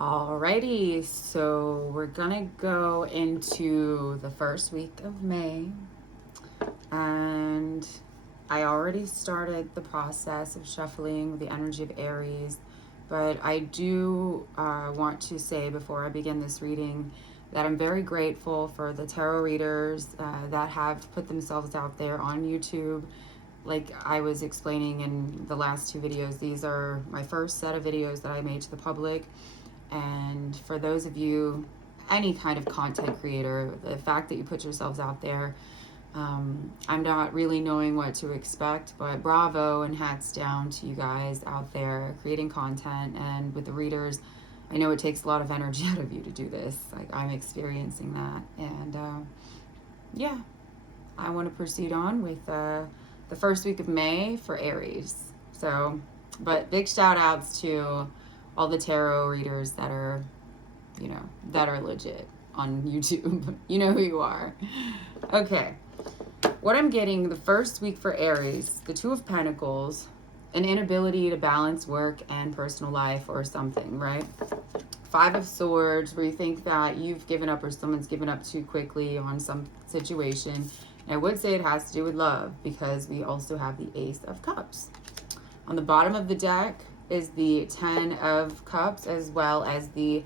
Alrighty, so we're gonna go into the first week of May, and I already started the process of shuffling the energy of Aries, but I do want to say before I begin this reading that I'm very grateful for the tarot readers that have put themselves out there on YouTube. Like I was explaining in the last two videos, these are my first set of videos that I made to the public. And for those of you, any kind of content creator, the fact that you put yourselves out there, I'm not really knowing what to expect, but bravo and hats down to you guys out there creating content. And with the readers, I know it takes a lot of energy out of you to do this. Like I'm experiencing that. And yeah, I want to proceed on with the first week of May for Aries. So, but big shout outs to all the tarot readers that are, that are legit on YouTube. You know who you are. Okay. What I'm getting the first week for Aries, the Two of Pentacles, an inability to balance work and personal life or something, right? Five of Swords, where you think that you've given up or someone's given up too quickly on some situation. And I would say it has to do with love because we also have the Ace of Cups. On the bottom of the deck is the Ten of Cups as well as the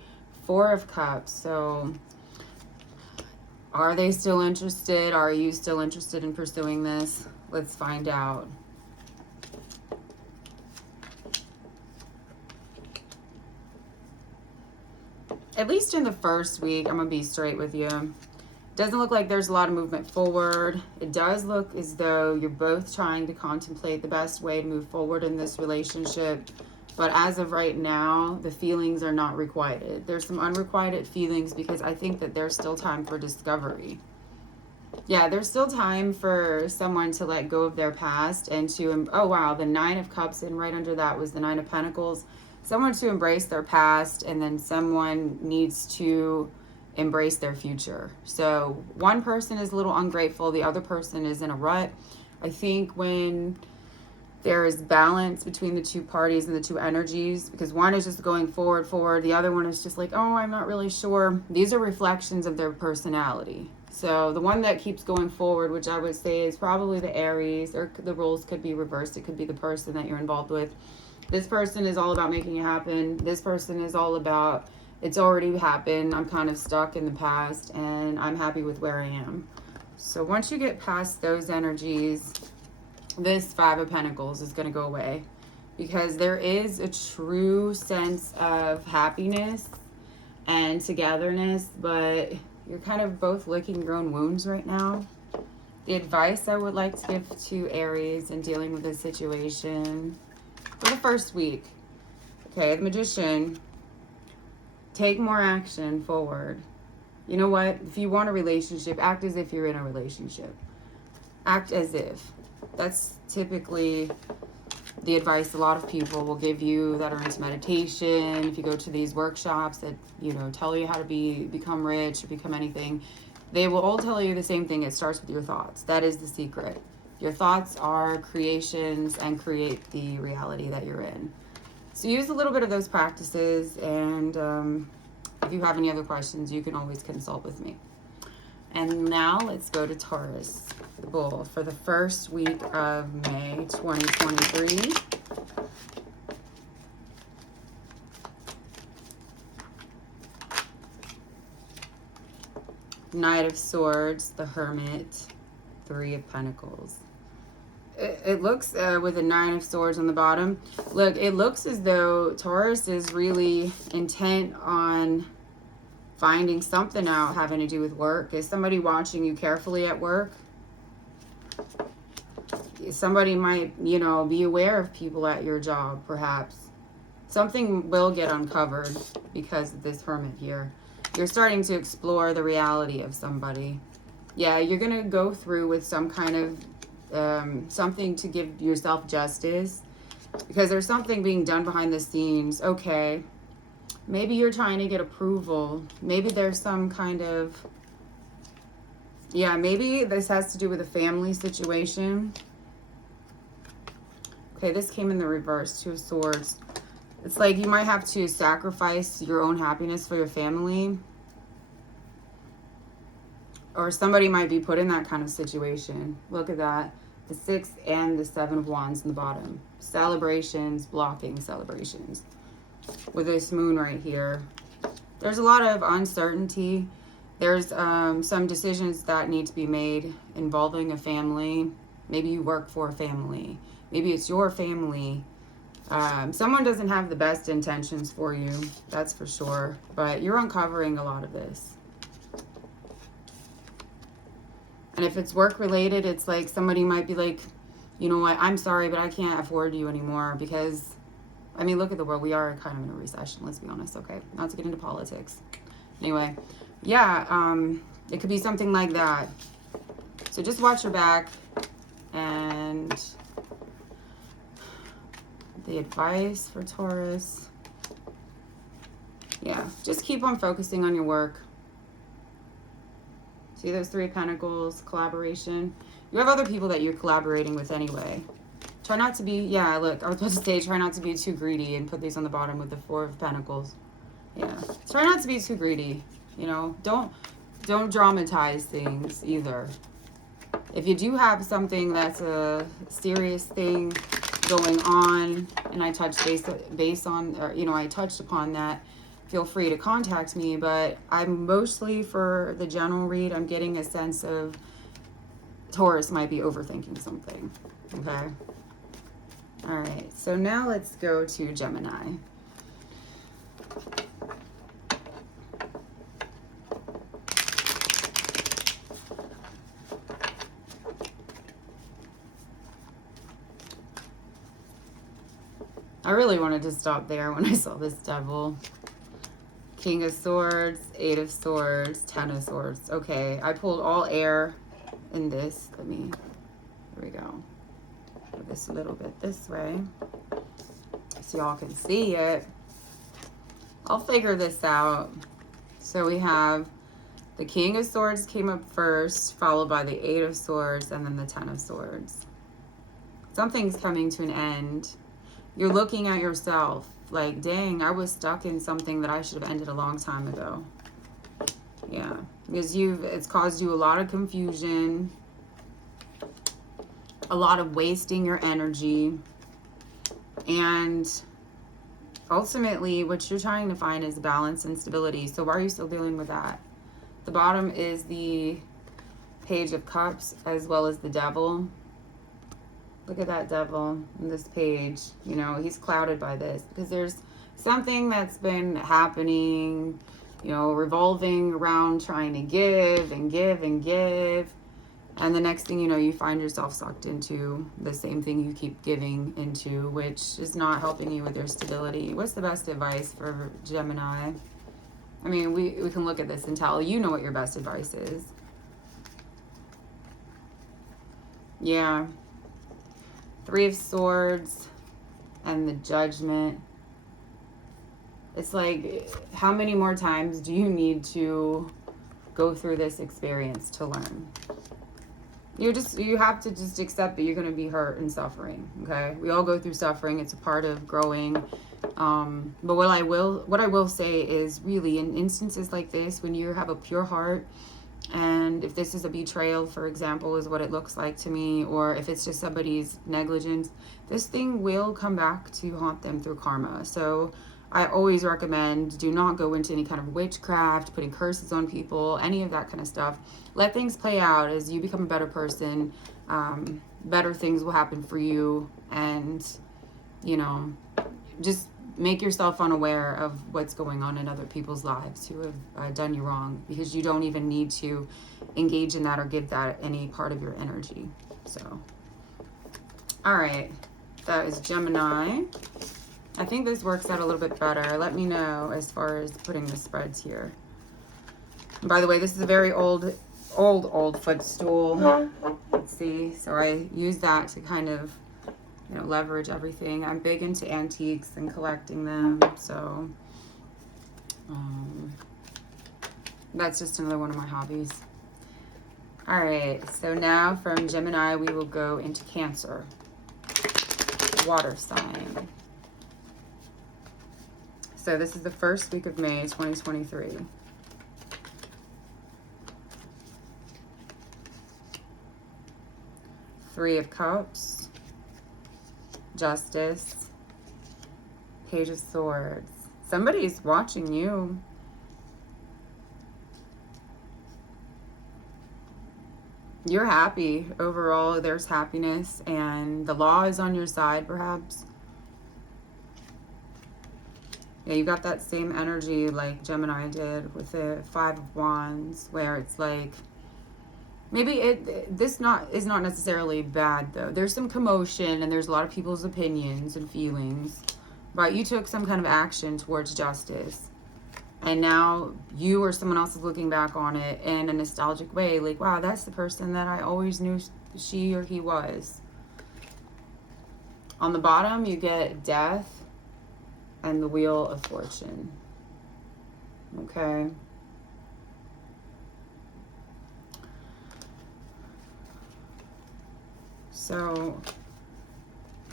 Four of Cups. So are they still interested? Are you still interested in pursuing this? Let's find out. At least in the first week, I'm going to be straight with you. Doesn't look like there's a lot of movement forward. It does look as though you're both trying to contemplate the best way to move forward in this relationship. But as of right now, the feelings are not requited. There's some unrequited feelings because I think that there's still time for discovery. Yeah, there's still time for someone to let go of their past and to, oh wow, the Nine of Cups, and right under that was the Nine of Pentacles. Someone to embrace their past, and then someone needs to embrace their future. So one person is a little ungrateful, the other person is in a rut. I think when there is balance between the two parties and the two energies, because one is just going forward, the other one is just like, oh, I'm not really sure. These are reflections of their personality. So the one that keeps going forward, which I would say is probably the Aries, or the roles could be reversed. It could be the person that you're involved with. This person is all about making it happen. This person is all about, it's already happened. I'm kind of stuck in the past and I'm happy with where I am. So once you get past those energies, this Five of Pentacles is going to go away because there is a true sense of happiness and togetherness, but you're kind of both licking your own wounds right now. The advice I would like to give to Aries in dealing with this situation for the first week. Okay, the Magician, take more action forward. You know what? If you want a relationship, act as if you're in a relationship. Act as if. That's typically the advice a lot of people will give you that are into meditation. If you go to these workshops that, tell you how to become rich or become anything, they will all tell you the same thing. It starts with your thoughts. That is the secret. Your thoughts are creations and create the reality that you're in. So use a little bit of those practices, and if you have any other questions, you can always consult with me. And now let's go to Taurus, the bull, for the first week of May 2023. Knight of Swords, the Hermit, Three of Pentacles. It looks, with a Nine of Swords on the bottom, look, it looks as though Taurus is really intent on finding something out having to do with work. Is somebody watching you carefully at work? Somebody might, be aware of people at your job, perhaps. Something will get uncovered because of this Hermit here. You're starting to explore the reality of somebody. Yeah, you're going to go through with some kind of something to give yourself justice, because there's something being done behind the scenes. Okay, maybe you're trying to get approval. Maybe there's some kind of, yeah, maybe this has to do with a family situation. Okay, this came in the reverse, Two of Swords. It's like you might have to sacrifice your own happiness for your family. Or somebody might be put in that kind of situation. Look at that. The 6 and the 7 of Wands in the bottom. Celebrations, blocking celebrations. With this moon right here. There's a lot of uncertainty. There's some decisions that need to be made involving a family. Maybe you work for a family. Maybe it's your family. Someone doesn't have the best intentions for you. That's for sure. But you're uncovering a lot of this. And if it's work related, it's like somebody might be like, you know what, I'm sorry, but I can't afford you anymore because, I mean, look at the world. We are kind of in a recession, let's be honest, okay? Not to get into politics. Anyway, yeah, it could be something like that. So just watch your back. And the advice for Taurus. Yeah, just keep on focusing on your work. See those 3 of Pentacles, collaboration. You have other people that you're collaborating with anyway. Try not to be, yeah, look, I was about to say, try not to be too greedy and put these on the bottom with the 4 of Pentacles. Yeah, try not to be too greedy, you know. Don't dramatize things either. If you do have something that's a serious thing going on, and I touched base on, or, you know, I touched upon that, feel free to contact me. But I'm mostly, for the general read, I'm getting a sense of Taurus might be overthinking something. Okay. All right. So now let's go to Gemini. I really wanted to stop there when I saw this devil. King of Swords, 8 of Swords, 10 of Swords. Okay, I pulled all air in this. Here we go. Move this a little bit this way so y'all can see it. I'll figure this out. So we have the King of Swords came up first, followed by the 8 of Swords, and then the 10 of Swords. Something's coming to an end. You're looking at yourself like, dang, I was stuck in something that I should have ended a long time ago. Yeah, because it's caused you a lot of confusion, a lot of wasting your energy, and ultimately what you're trying to find is balance and stability. So why are you still dealing with that? The bottom is the Page of Cups as well as the Devil. Look at that devil in this page. You know, he's clouded by this because there's something that's been happening, you know, revolving around trying to give and give and give. And the next thing you know, you find yourself sucked into the same thing you keep giving into, which is not helping you with your stability. What's the best advice for Gemini? I mean, we can look at this and tell, you know what your best advice is. Yeah. 3 of Swords and the Judgment. It's like, how many more times do you need to go through this experience to learn? You have to just accept that you're going to be hurt and suffering. Okay, we all go through suffering. It's a part of growing. But what I will say is, really, in instances like this, when you have a pure heart, and if this is a betrayal, for example, is what it looks like to me, or if it's just somebody's negligence, this thing will come back to haunt them through karma. So I always recommend, do not go into any kind of witchcraft, putting curses on people, any of that kind of stuff. Let things play out. As you become a better person, better things will happen for you. And, you know, just make yourself unaware of what's going on in other people's lives who have done you wrong, because you don't even need to engage in that or give that any part of your energy. So, all right, that is Gemini. I think this works out a little bit better. Let me know as far as putting the spreads here. And by the way, this is a very old footstool. Let's see. So I use that to kind of, you know, leverage everything. I'm big into antiques and collecting them. So that's just another one of my hobbies. All right. So now from Gemini, we will go into Cancer. Water sign. So this is the first week of May, 2023. Three of Cups, Justice, Page of Swords. Somebody's watching you. You're happy. Overall, there's happiness, and the law is on your side, perhaps. Yeah, you got that same energy like Gemini did with the Five of Wands, where it's like, maybe this is not necessarily bad, though. There's some commotion, and there's a lot of people's opinions and feelings, but you took some kind of action towards justice. And now you or someone else is looking back on it in a nostalgic way. Like, wow, that's the person that I always knew she or he was. On the bottom, you get Death and the Wheel of Fortune. Okay. So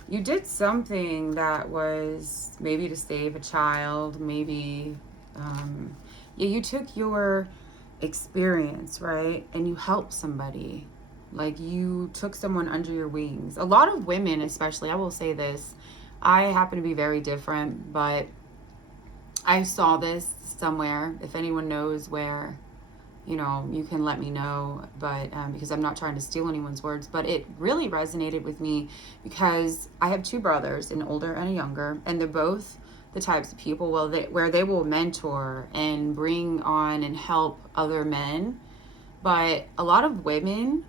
you did something that was maybe to save a child, maybe... yeah, you took your experience, right? And you helped somebody. Like, you took someone under your wings. A lot of women, especially, I will say this, I happen to be very different, but I saw this somewhere. If anyone knows where, you know, you can let me know, but because I'm not trying to steal anyone's words, but it really resonated with me because I have two brothers, an older and a younger, and they're both the types of people where they will mentor and bring on and help other men. But a lot of women,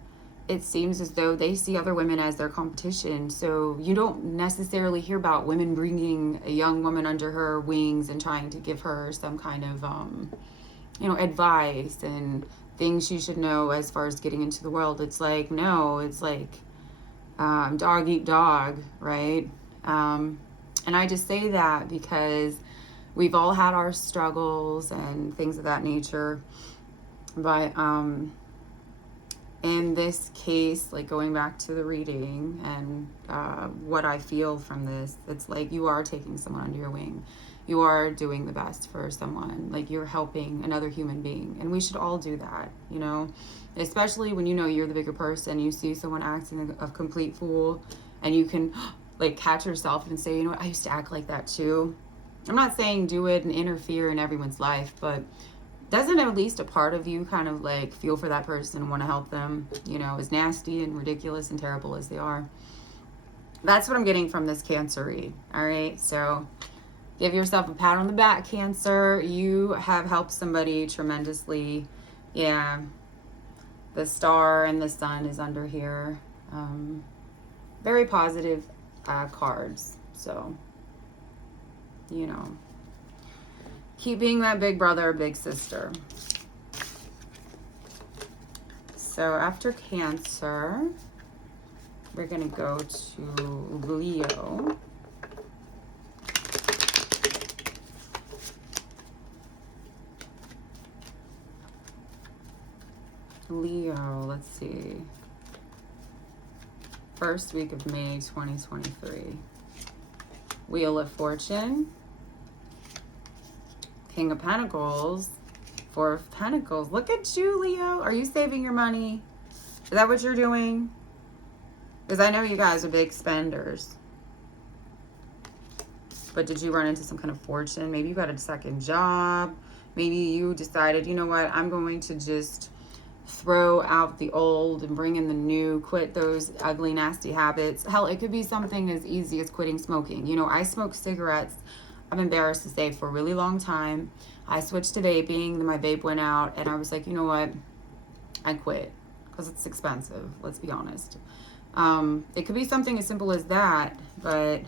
it seems as though they see other women as their competition. So you don't necessarily hear about women bringing a young woman under her wings and trying to give her some kind of, you know, advice and things she should know as far as getting into the world. It's like, no, it's like dog eat dog, right? And I just say that because we've all had our struggles and things of that nature. But in this case, like going back to the reading and what I feel from this, it's like you are taking someone under your wing. You are doing the best for someone. Like, you're helping another human being. And we should all do that, you know? Especially when you know you're the bigger person. You see someone acting a complete fool and you can... like, catch yourself and say, you know what, I used to act like that too. I'm not saying do it and interfere in everyone's life, but doesn't at least a part of you kind of like feel for that person and want to help them, you know, as nasty and ridiculous and terrible as they are? That's what I'm getting from this Cancer read. All right, so give yourself a pat on the back, Cancer. You have helped somebody tremendously. Yeah, the star and the sun is under here. Very positive cards. So, you know, keep being that big brother, big sister. So after Cancer, we're gonna go to Leo. Leo, let's see. First week of May 2023. Wheel of Fortune, King of Pentacles, Four of Pentacles. Look at you, Leo. Are you saving your money? Is that what you're doing? Because I know you guys are big spenders. But did you run into some kind of fortune? Maybe you got a second job. Maybe you decided, you know what, I'm going to just throw out the old and bring in the new, quit those ugly, nasty habits. Hell, it could be something as easy as quitting smoking. You know, I smoked cigarettes, I'm embarrassed to say, for a really long time. I switched to vaping, then my vape went out, and I was like, you know what, I quit, because it's expensive, let's be honest. It could be something as simple as that, but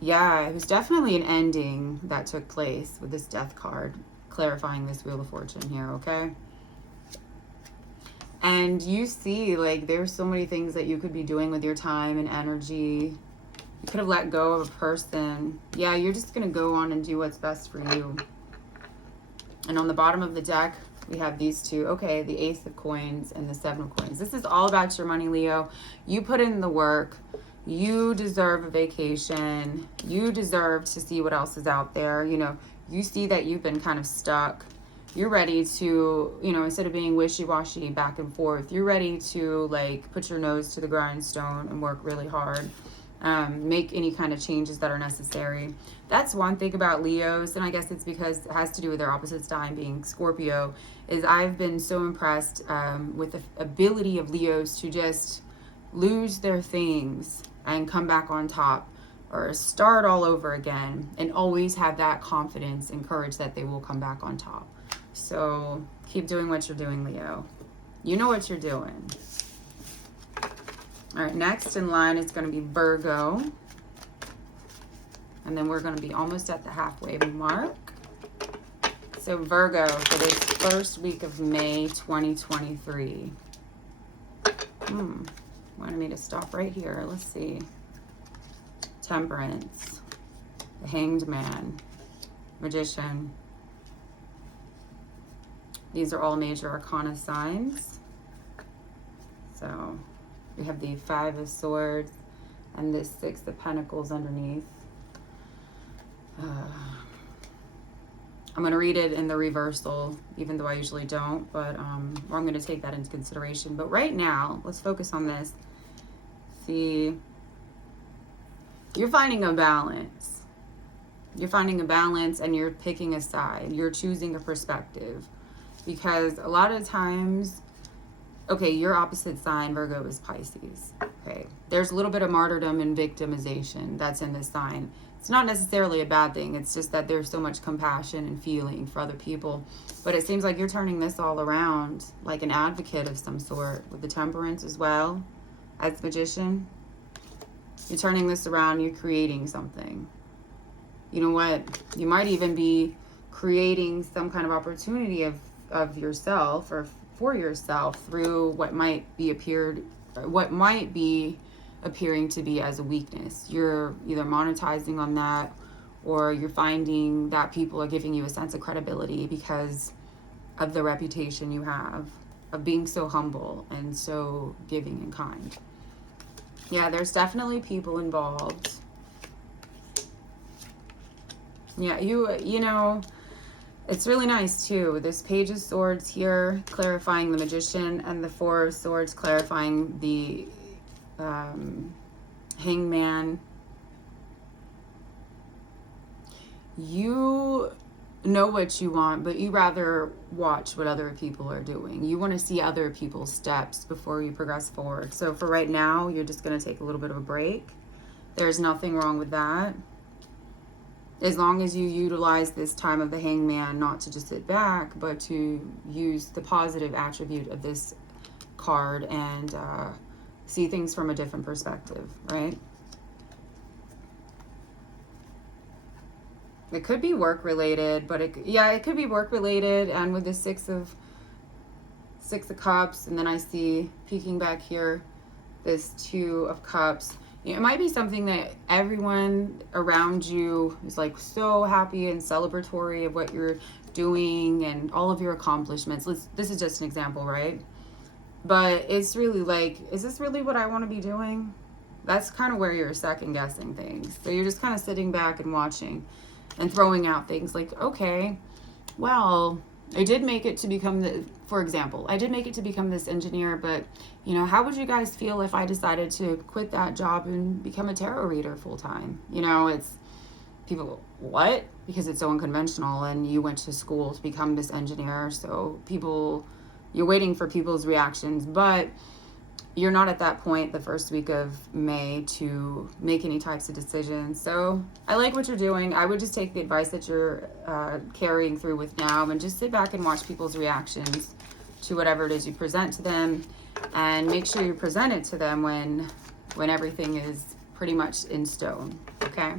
yeah, it was definitely an ending that took place with this Death card, clarifying this Wheel of Fortune here, okay? And you see, like, there's so many things that you could be doing with your time and energy. You could have let go of a person. Yeah, you're just going to go on and do what's best for you. And on the bottom of the deck, we have these two. Okay, the Ace of Coins and the Seven of Coins. This is all about your money, Leo. You put in the work. You deserve a vacation. You deserve to see what else is out there. You know, you see that you've been kind of stuck. You're ready to, you know, instead of being wishy-washy back and forth, you're ready to like put your nose to the grindstone and work really hard. Make any kind of changes that are necessary. That's one thing about Leos, and I guess it's because it has to do with their opposite sign being Scorpio, is I've been so impressed with the ability of Leos to just lose their things and come back on top, or start all over again, and always have that confidence and courage that they will come back on top. So keep doing what you're doing, Leo. You know what you're doing. All right, next in line is going to be Virgo. And then we're going to be almost at the halfway mark. So Virgo, for this first week of May 2023. Wanted me to stop right here. Let's see. Temperance. The Hanged Man. Magician. These are all major arcana signs. So we have the Five of Swords and the Six of Pentacles underneath. I'm going to read it in the reversal, even though I usually don't, but I'm going to take that into consideration. But right now, let's focus on this. See, you're finding a balance. You're finding a balance, and you're picking a side. You're choosing a perspective. Because a lot of times, okay, your opposite sign, Virgo, is Pisces. Okay, there's a little bit of martyrdom and victimization that's in this sign. It's not necessarily a bad thing. It's just that there's so much compassion and feeling for other people. But it seems like you're turning this all around, like an advocate of some sort, with the Temperance as well, as Magician. You're turning this around. You're creating something. You know what? You might even be creating some kind of opportunity of yourself, or for yourself, through what might be appearing to be as a weakness. You're either monetizing on that, or you're finding that people are giving you a sense of credibility because of the reputation you have of being so humble and so giving and kind. Yeah, there's definitely people involved. Yeah, you know, it's really nice too. This Page of Swords here clarifying the Magician, and the Four of Swords clarifying the Hangman. You know what you want, but you rather watch what other people are doing. You want to see other people's steps before you progress forward. So for right now, you're just going to take a little bit of a break. There's nothing wrong with that. As long as you utilize this time of the Hangman not to just sit back, but to use the positive attribute of this card and see things from a different perspective, right? It could be work related, but it could be work related. And with the Six of Cups, and then I see peeking back here, this Two of Cups. It might be something that everyone around you is like so happy and celebratory of what you're doing and all of your accomplishments. This is just an example, right? But it's really like, is this really what I want to be doing? That's kind of where you're second guessing things. So you're just kind of sitting back and watching and throwing out things like, okay, well, I did make it to become for example, I did make it to become this engineer, but you know, how would you guys feel if I decided to quit that job and become a tarot reader full time? You know, it's people, what? Because it's so unconventional, and you went to school to become this engineer. So you're waiting for people's reactions, but you're not at that point the first week of May to make any types of decisions. So I like what you're doing. I would just take the advice that you're carrying through with now, and just sit back and watch people's reactions to whatever it is you present to them, and make sure you present it to them when everything is pretty much in stone. Okay.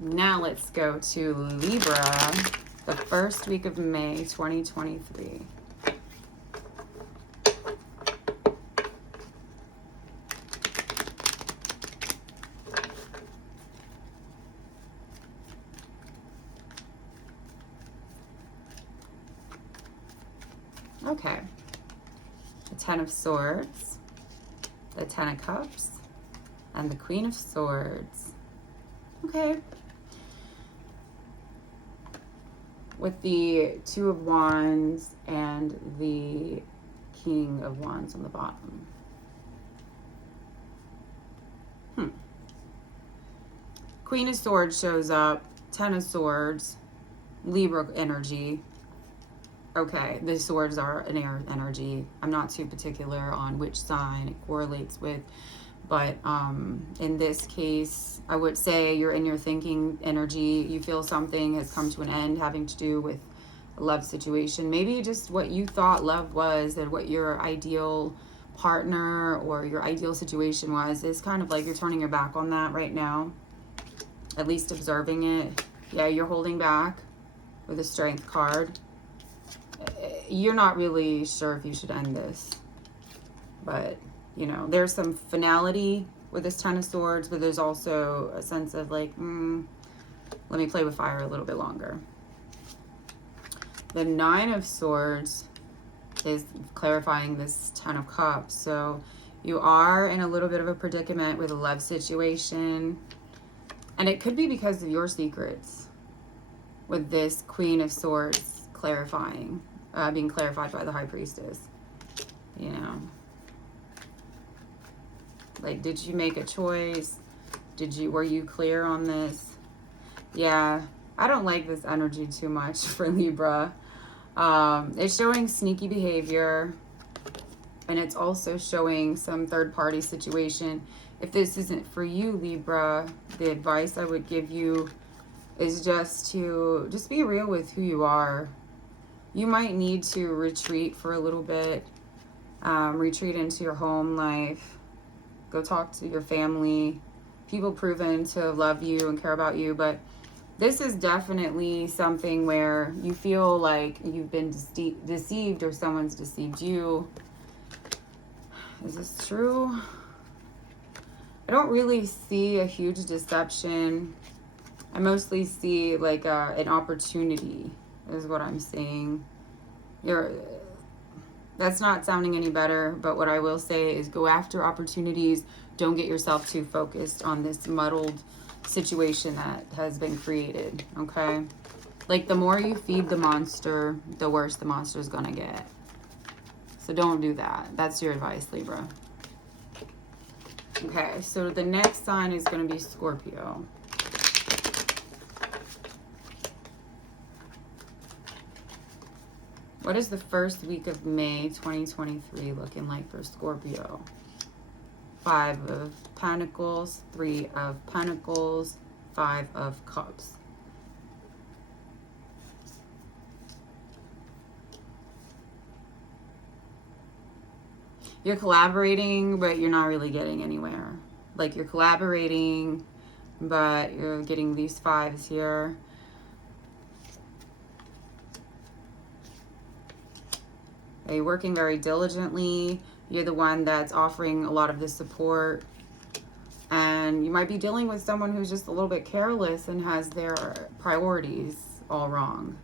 Now let's go to Libra, the first week of May 2023. Okay, the Ten of Swords, the Ten of Cups, and the Queen of Swords. Okay. With the Two of Wands and the King of Wands on the bottom. Queen of Swords shows up. Ten of Swords. Libra energy. Okay, the swords are an air energy. I'm not too particular on which sign it correlates with. But in this case, I would say you're in your thinking energy. You feel something has come to an end having to do with a love situation. Maybe just what you thought love was and what your ideal partner or your ideal situation was is kind of like you're turning your back on that right now. At least observing it. Yeah, you're holding back with a Strength card. You're not really sure if you should end this. But you know, there's some finality with this Ten of Swords, but there's also a sense of like, let me play with fire a little bit longer. The Nine of Swords is clarifying this Ten of Cups. So you are in a little bit of a predicament with a love situation. And it could be because of your secrets with this Queen of Swords clarifying, being clarified by the High Priestess, you know. Like, did you make a choice? Were you clear on this? Yeah, I don't like this energy too much for Libra. It's showing sneaky behavior, and it's also showing some third-party situation. If this isn't for you, Libra, the advice I would give you is just be real with who you are. You might need to retreat for a little bit, retreat into your home life. Go talk to your family, people proven to love you and care about you. But this is definitely something where you feel like you've been deceived or someone's deceived you. Is this true? I don't really see a huge deception. I mostly see like an opportunity is what I'm seeing. That's not sounding any better, but what I will say is go after opportunities. Don't get yourself too focused on this muddled situation that has been created, okay? Like, the more you feed the monster, the worse the monster is gonna get. So don't do that. That's your advice, Libra. Okay, so the next sign is gonna be Scorpio. What is the first week of May 2023 looking like for Scorpio? 5 of Pentacles, 3 of Pentacles, 5 of Cups. You're collaborating, but you're not really getting anywhere. Like, you're collaborating, but you're getting these 5s here. You're working very diligently. You're the one that's offering a lot of the support. And you might be dealing with someone who's just a little bit careless and has their priorities all wrong.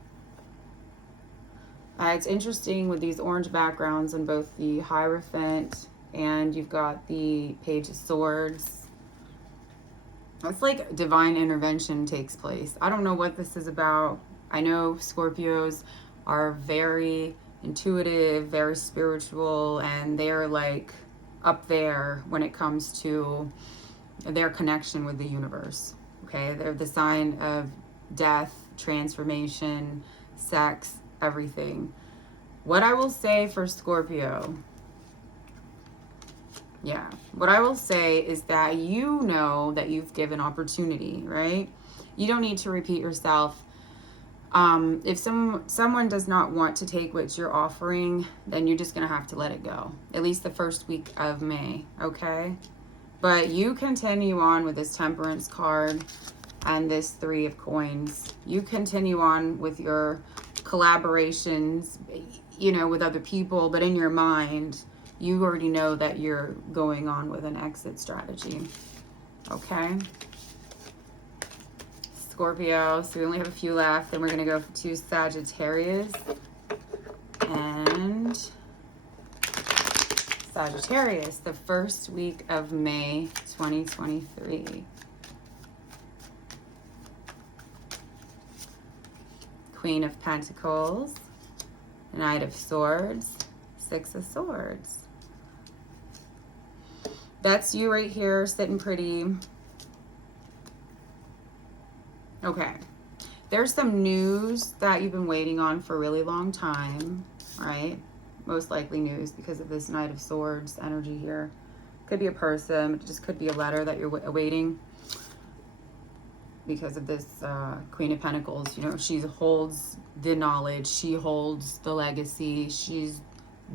It's interesting with these orange backgrounds on both the Hierophant and you've got the Page of Swords. It's like divine intervention takes place. I don't know what this is about. I know Scorpios are very intuitive, very spiritual, and they're like up there when it comes to their connection with the universe. Okay, they're the sign of death, transformation, sex, everything. What I will say for Scorpio, what I will say is that you know that you've given opportunity, right? You don't need to repeat yourself. If someone does not want to take what you're offering, then you're just going to have to let it go. At least the first week of May, okay? But you continue on with this Temperance card and this 3 of Coins. You continue on with your collaborations, you know, with other people, but in your mind, you already know that you're going on with an exit strategy, okay? Scorpio, so we only have a few left. Then we're going to go to Sagittarius and Sagittarius, the first week of May 2023. Queen of Pentacles, Knight of Swords, Six of Swords. That's you right here, sitting pretty. Okay. There's some news that you've been waiting on for a really long time, right? Most likely news because of this Knight of Swords energy here. Could be a person, it just could be a letter that you're awaiting because of this Queen of Pentacles. You know, she holds the knowledge, she holds the legacy, she's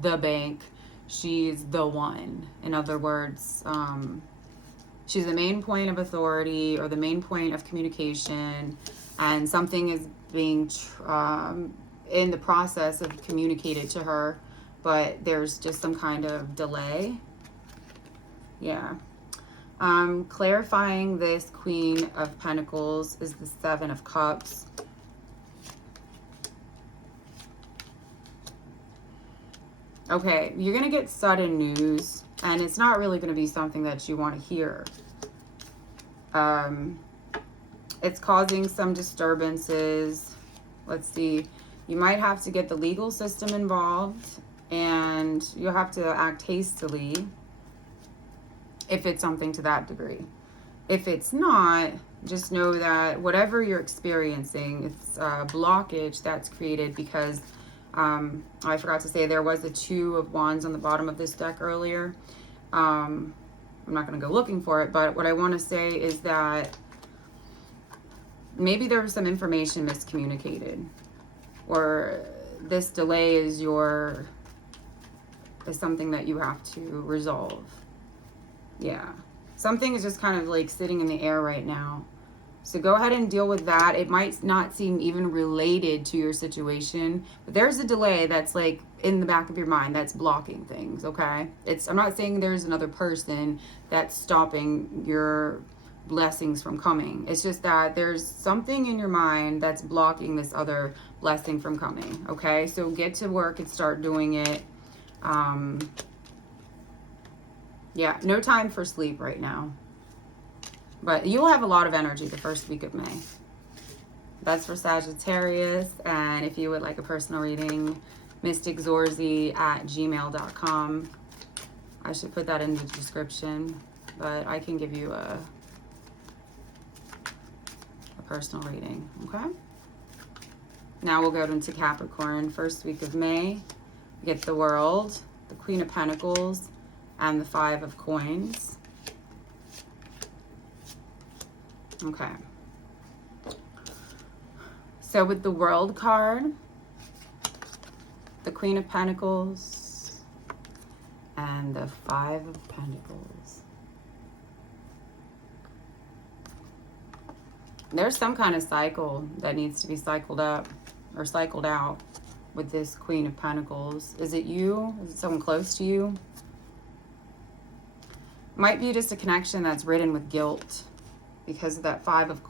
the bank, she's the one. In other words, she's the main point of authority or the main point of communication, and something is being in the process of communicated to her, but there's just some kind of delay. Yeah. Clarifying this Queen of Pentacles is the Seven of Cups. Okay, you're going to get sudden news, and it's not really going to be something that you want to hear. It's causing some disturbances. Let's see. You might have to get the legal system involved, and you'll have to act hastily if it's something to that degree. If it's not, just know that whatever you're experiencing, it's a blockage that's created because I forgot to say there was a Two of Wands on the bottom of this deck earlier. I'm not going to go looking for it, but what I want to say is that maybe there was some information miscommunicated, or this delay is something that you have to resolve. Yeah. Something is just kind of like sitting in the air right now. So go ahead and deal with that. It might not seem even related to your situation, but there's a delay that's like in the back of your mind that's blocking things, okay? I'm not saying there's another person that's stopping your blessings from coming. It's just that there's something in your mind that's blocking this other blessing from coming, okay? So get to work and start doing it. Yeah, no time for sleep right now. But you'll have a lot of energy the first week of May. That's for Sagittarius. And if you would like a personal reading, mysticzorzy@gmail.com. I should put that in the description, but I can give you a personal reading, okay? Now we'll go into Capricorn. First week of May, we get the World, the Queen of Pentacles, and the Five of Coins. Okay. So with the World card, the Queen of Pentacles, and the Five of Pentacles. There's some kind of cycle that needs to be cycled up or cycled out with this Queen of Pentacles. Is it you? Is it someone close to you? Might be just a connection that's ridden with guilt because of that Five of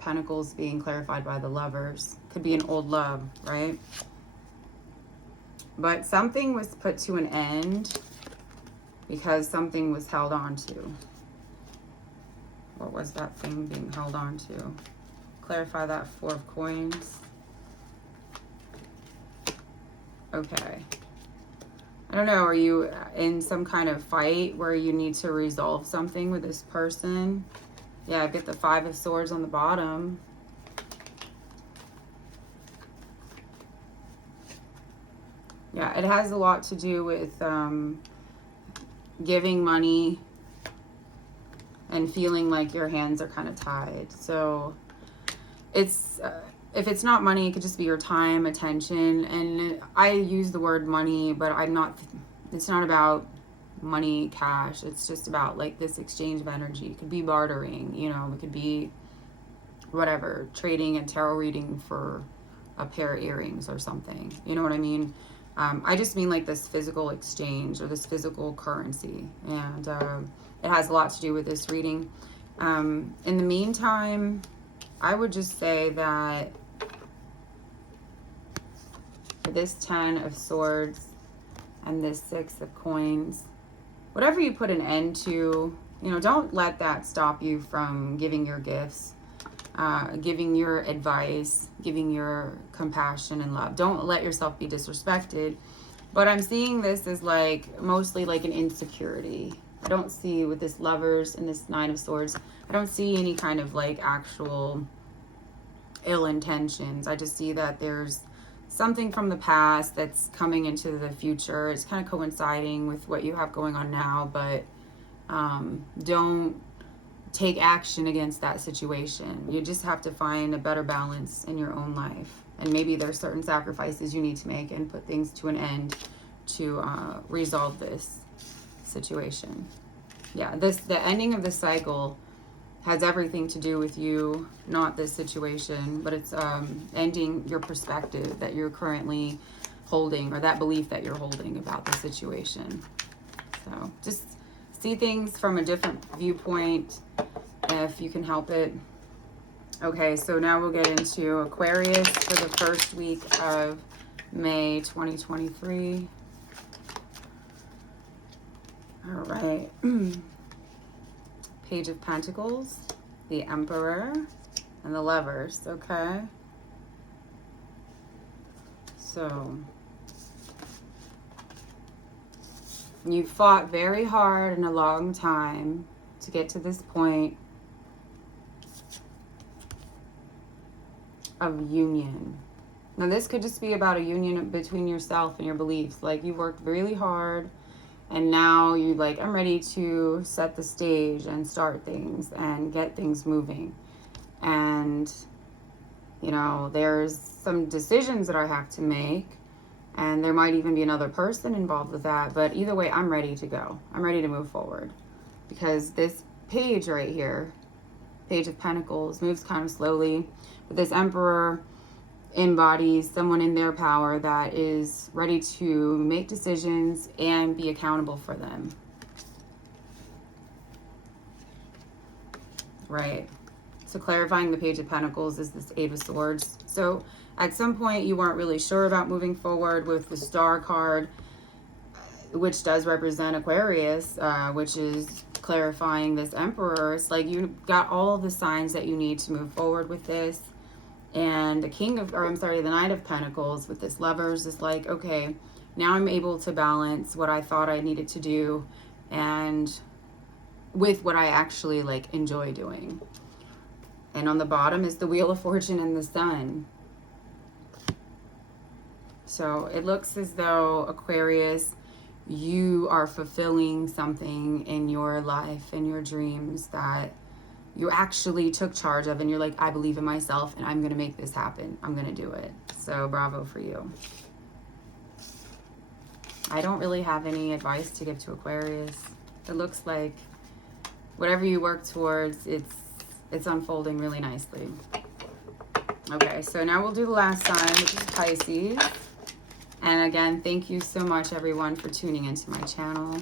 Pentacles being clarified by the Lovers. Could be an old love, right? But something was put to an end because something was held on to. What was that thing being held on to? Clarify that Four of Coins. Okay. I don't know, are you in some kind of fight where you need to resolve something with this person? Yeah, get the Five of Swords on the bottom. Yeah, it has a lot to do with giving money and feeling like your hands are kind of tied. So it's if it's not money, it could just be your time, attention. And I use the word money, but it's not about money, cash. It's just about like this exchange of energy. It could be bartering, you know, it could be whatever, trading a tarot reading for a pair of earrings or something. You know what I mean? I just mean like this physical exchange or this physical currency. And it has a lot to do with this reading. In the meantime, I would just say that for this 10 of Swords and this 6 of Coins, whatever you put an end to, you know, don't let that stop you from giving your gifts, giving your advice, giving your compassion and love. Don't let yourself be disrespected. But I'm seeing this as like mostly like an insecurity. I don't see with this Lovers and this Nine of Swords, I don't see any kind of like actual ill intentions. I just see that there's something from the past that's coming into the future. It's kind of coinciding with what you have going on now, but don't take action against that situation. You just have to find a better balance in your own life. And maybe there's certain sacrifices you need to make and put things to an end to resolve this situation. Yeah, the ending of the cycle has everything to do with you, not this situation, but it's ending your perspective that you're currently holding, or that belief that you're holding about the situation. So just see things from a different viewpoint if you can help it. Okay, so now we'll get into Aquarius for the first week of May 2023. All right. Page of Pentacles, the Emperor, and the Lovers, okay? So, you fought very hard and a long time to get to this point of union. Now, this could just be about a union between yourself and your beliefs. Like, you worked really hard, and now you're like, I'm ready to set the stage and start things and get things moving. And, you know, there's some decisions that I have to make, and there might even be another person involved with that. But either way, I'm ready to go. I'm ready to move forward. Because this page right here, Page of Pentacles, moves kind of slowly. But this Emperor embodies someone in their power that is ready to make decisions and be accountable for them. Right. So clarifying the Page of Pentacles is this Eight of Swords. So at some point you weren't really sure about moving forward with the Star card, which does represent Aquarius, which is clarifying this Emperor. It's like you got all the signs that you need to move forward with this. And the the Knight of Pentacles with this Lovers is like, okay, now I'm able to balance what I thought I needed to do and with what I actually like enjoy doing. And on the bottom is the Wheel of Fortune and the Sun. So it looks as though, Aquarius, you are fulfilling something in your life and your dreams that you actually took charge of, and you're like, I believe in myself and I'm going to make this happen. I'm going to do it. So bravo for you. I don't really have any advice to give to Aquarius. It looks like whatever you work towards, it's unfolding really nicely. Okay, so now we'll do the last sign, which is Pisces. And again, thank you so much, everyone, for tuning into my channel.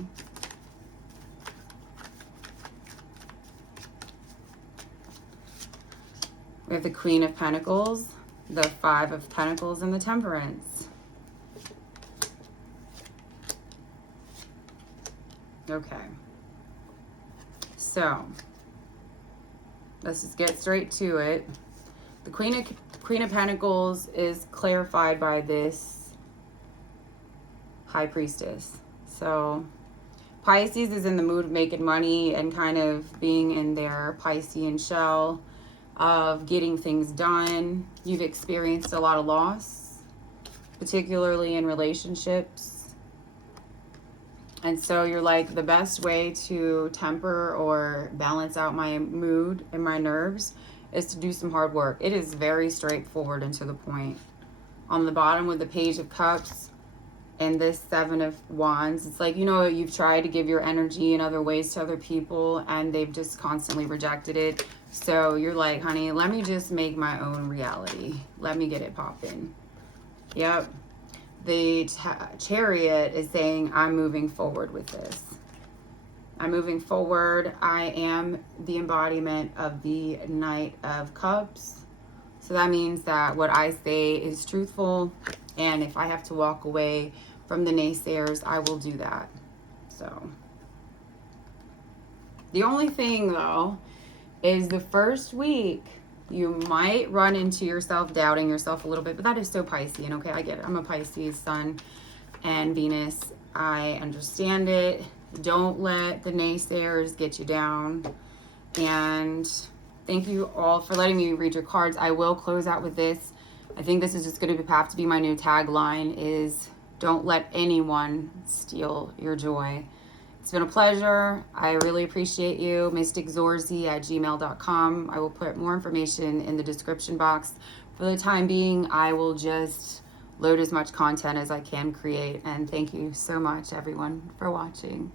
We have the Queen of Pentacles, the Five of Pentacles, and the Temperance. Okay. So, let's just get straight to it. The Queen of Pentacles is clarified by this High Priestess. So, Pisces is in the mood of making money and kind of being in their Piscean shell of getting things done. You've experienced a lot of loss, particularly in relationships. And so you're like, the best way to temper or balance out my mood and my nerves is to do some hard work. It is very straightforward and to the point. On the bottom with the Page of Cups and this Seven of Wands, it's like, you know, you've tried to give your energy in other ways to other people and they've just constantly rejected it. So you're like, honey, let me just make my own reality. Let me get it popping. Yep. The Chariot is saying, I'm moving forward with this. I'm moving forward. I am the embodiment of the Knight of Cups. So that means that what I say is truthful. And if I have to walk away from the naysayers, I will do that. So The only thing, though, is the first week you might run into yourself doubting yourself a little bit, but that is so Piscean, okay? I get it. I'm a Pisces sun and Venus. I understand it. Don't let the naysayers get you down. And thank you all for letting me read your cards. I will close out with this. I think this is just going to have to be my new tagline, is don't let anyone steal your joy. It's been a pleasure. I really appreciate you. mysticzorzy@gmail.com. I will put more information in the description box. For the time being, I will just load as much content as I can create. And thank you so much, everyone, for watching.